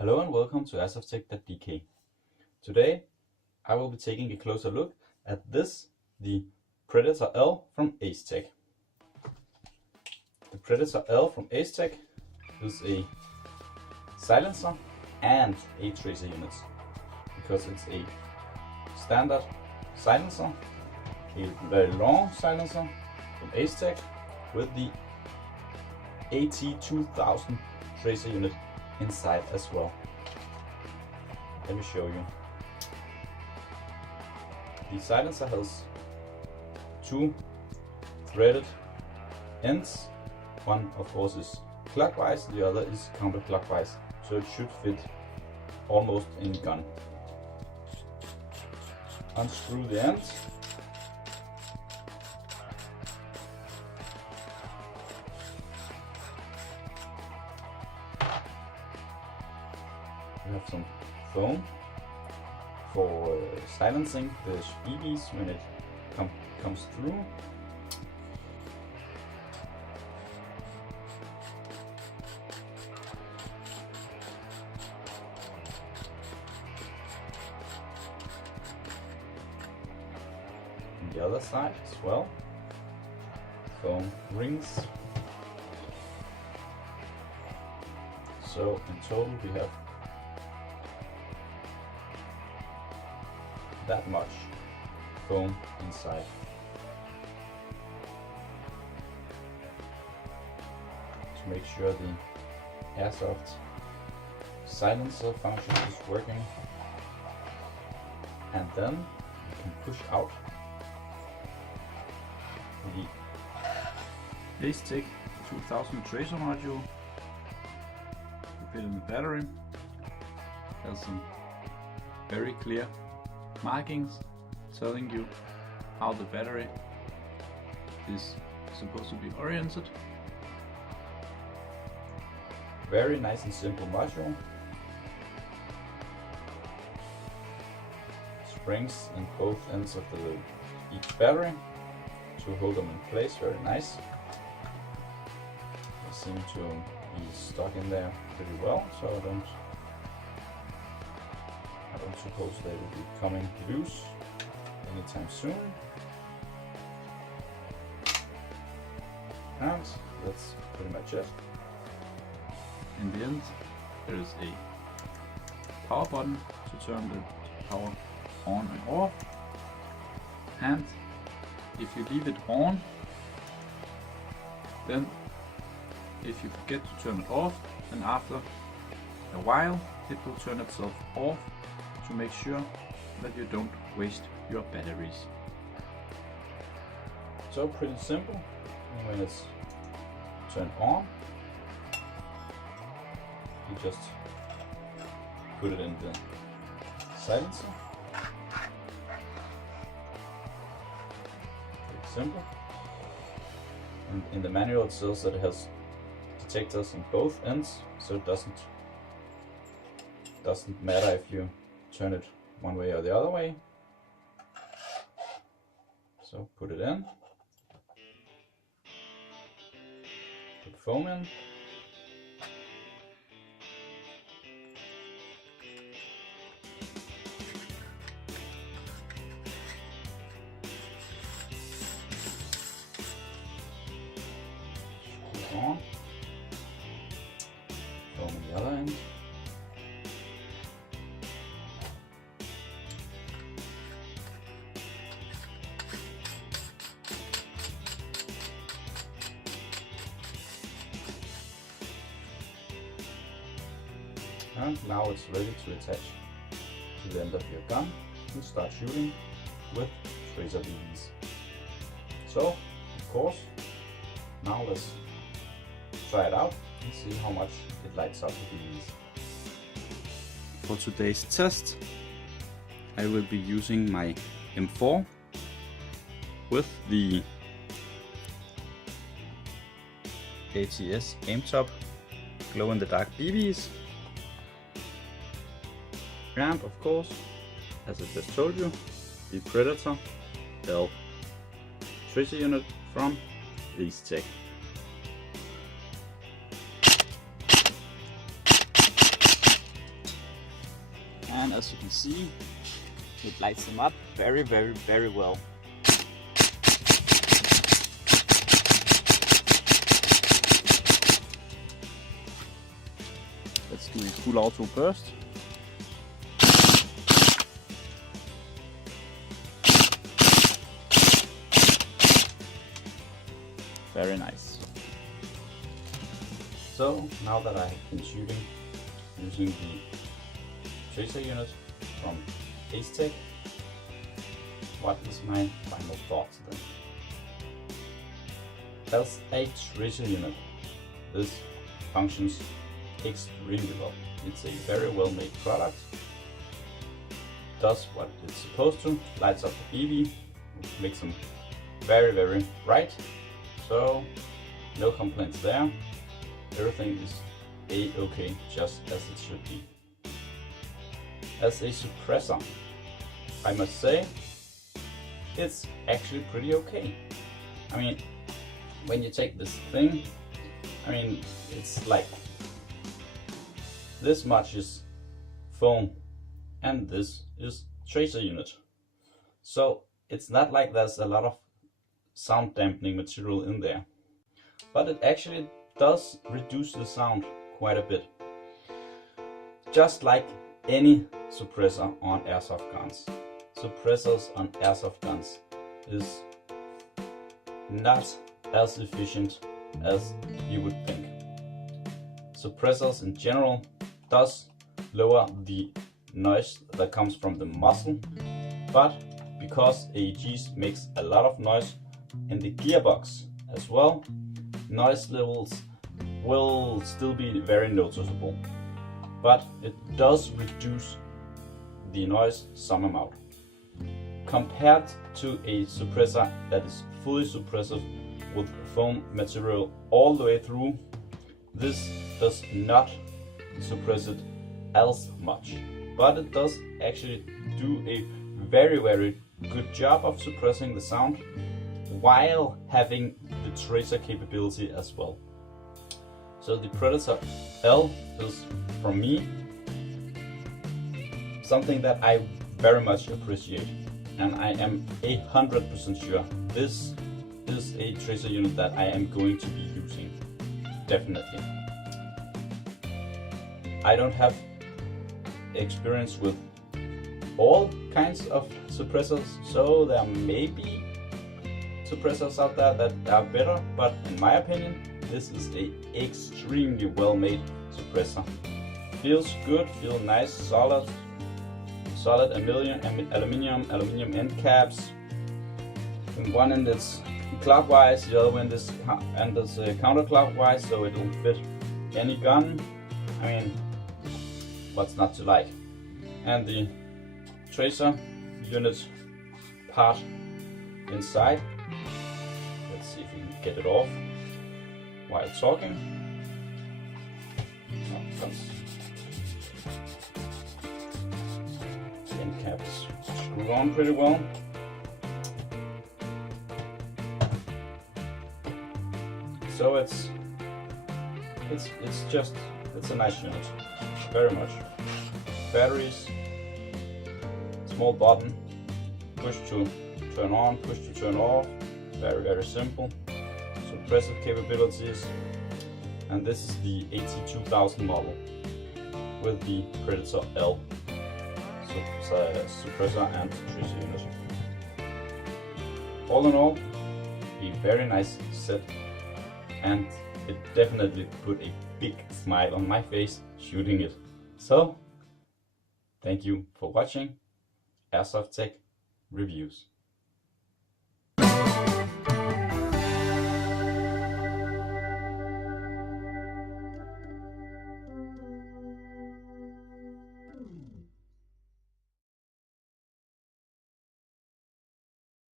Hello and welcome to AsafTech.dk. Today I will be taking a closer look at this, the Predator L from Asetek. The Predator L from Asetek is a silencer and a tracer unit, because it's a standard silencer, a very long silencer from Asetek with the AT2000 tracer unit inside as well. Let me show you. The silencer has two threaded ends. One of course is clockwise, the other is counterclockwise, so it should fit almost any gun. Unscrew the ends. We have some foam for silencing the BBs when it comes through. On the other side as well, foam rings. So in total we have that much foam inside. To make sure the Airsoft silencer function is working, and then you can push out the Asetek 2000 tracer module. You fit in the battery. Has some very clear markings telling you how the battery is supposed to be oriented. Very nice and simple module. Springs in both ends of each battery to hold them in place. Very nice. They seem to be stuck in there pretty well, so I don't suppose they will be coming loose anytime soon. And that's pretty much it. In the end, there is a power button to turn the power on and off. And if you leave it on, then if you forget to turn it off, then after a while it will turn itself off, to make sure that you don't waste your batteries. So pretty simple. When it's turned on, you just put it in the silencer. Pretty simple. And in the manual it says that it has detectors on both ends, so it doesn't matter if you turn it one way or the other way. So put it in, put foam in, screw it on, foam on the other end. And now it's ready to attach to the end of your gun and start shooting with tracer BBs. So, of course, now let's try it out and see how much it lights up the BBs. For today's test, I will be using my M4 with the ATS Aim Top glow-in-the-dark BBs. And of course, as I just told you, the Predator L tracer unit from Asetek. and as you can see, it lights them up very, very, very well. Let's do a full auto burst. Very nice. So now that I have been shooting using the tracer unit from Asetek, what is my final thoughts then? As a tracer unit, this functions extremely well. It's a very well made product, does what it's supposed to, lights up the BB, makes them very, very bright, so no complaints there. Everything is a-okay, just as it should be. As a suppressor, I must say, it's actually pretty okay. I mean, when you take this thing, I mean, it's like this much is foam and this is tracer unit. So it's not like there's a lot of sound dampening material in there, but it actually does reduce the sound quite a bit. Just like any suppressor on airsoft guns. Suppressors on airsoft guns is not as efficient as you would think. Suppressors in general does lower the noise that comes from the muzzle, but because AEGs makes a lot of noise in the gearbox as well, noise levels will still be very noticeable, but it does reduce the noise some amount. Compared to a suppressor that is fully suppressive with foam material all the way through, this does not suppress it as much, but it does actually do a very, very good job of suppressing the sound while having the tracer capability as well. So the Predator L is, for me, something that I very much appreciate, and I am 100% sure this is a tracer unit that I am going to be using, definitely. I don't have experience with all kinds of suppressors, so there may be suppressors out there that are better, but in my opinion, this is a extremely well made suppressor. Feels good, feels nice, solid aluminium end caps. And one end is clockwise, the other end is counterclockwise, so it will fit any gun. I mean, what's not to like? And the tracer unit part inside. Let's see if we can get it off while talking. Oh, comes. The end cap is screwed on pretty well. So it's a nice unit, very much. Batteries, small button, push to turn on, push to turn off, very, very simple. Suppressive capabilities, and this is the AT2000 model with the Predator L suppressor and tracer unit. All in all, a very nice set, and it definitely put a big smile on my face shooting it. So, thank you for watching Airsoft Tech Reviews.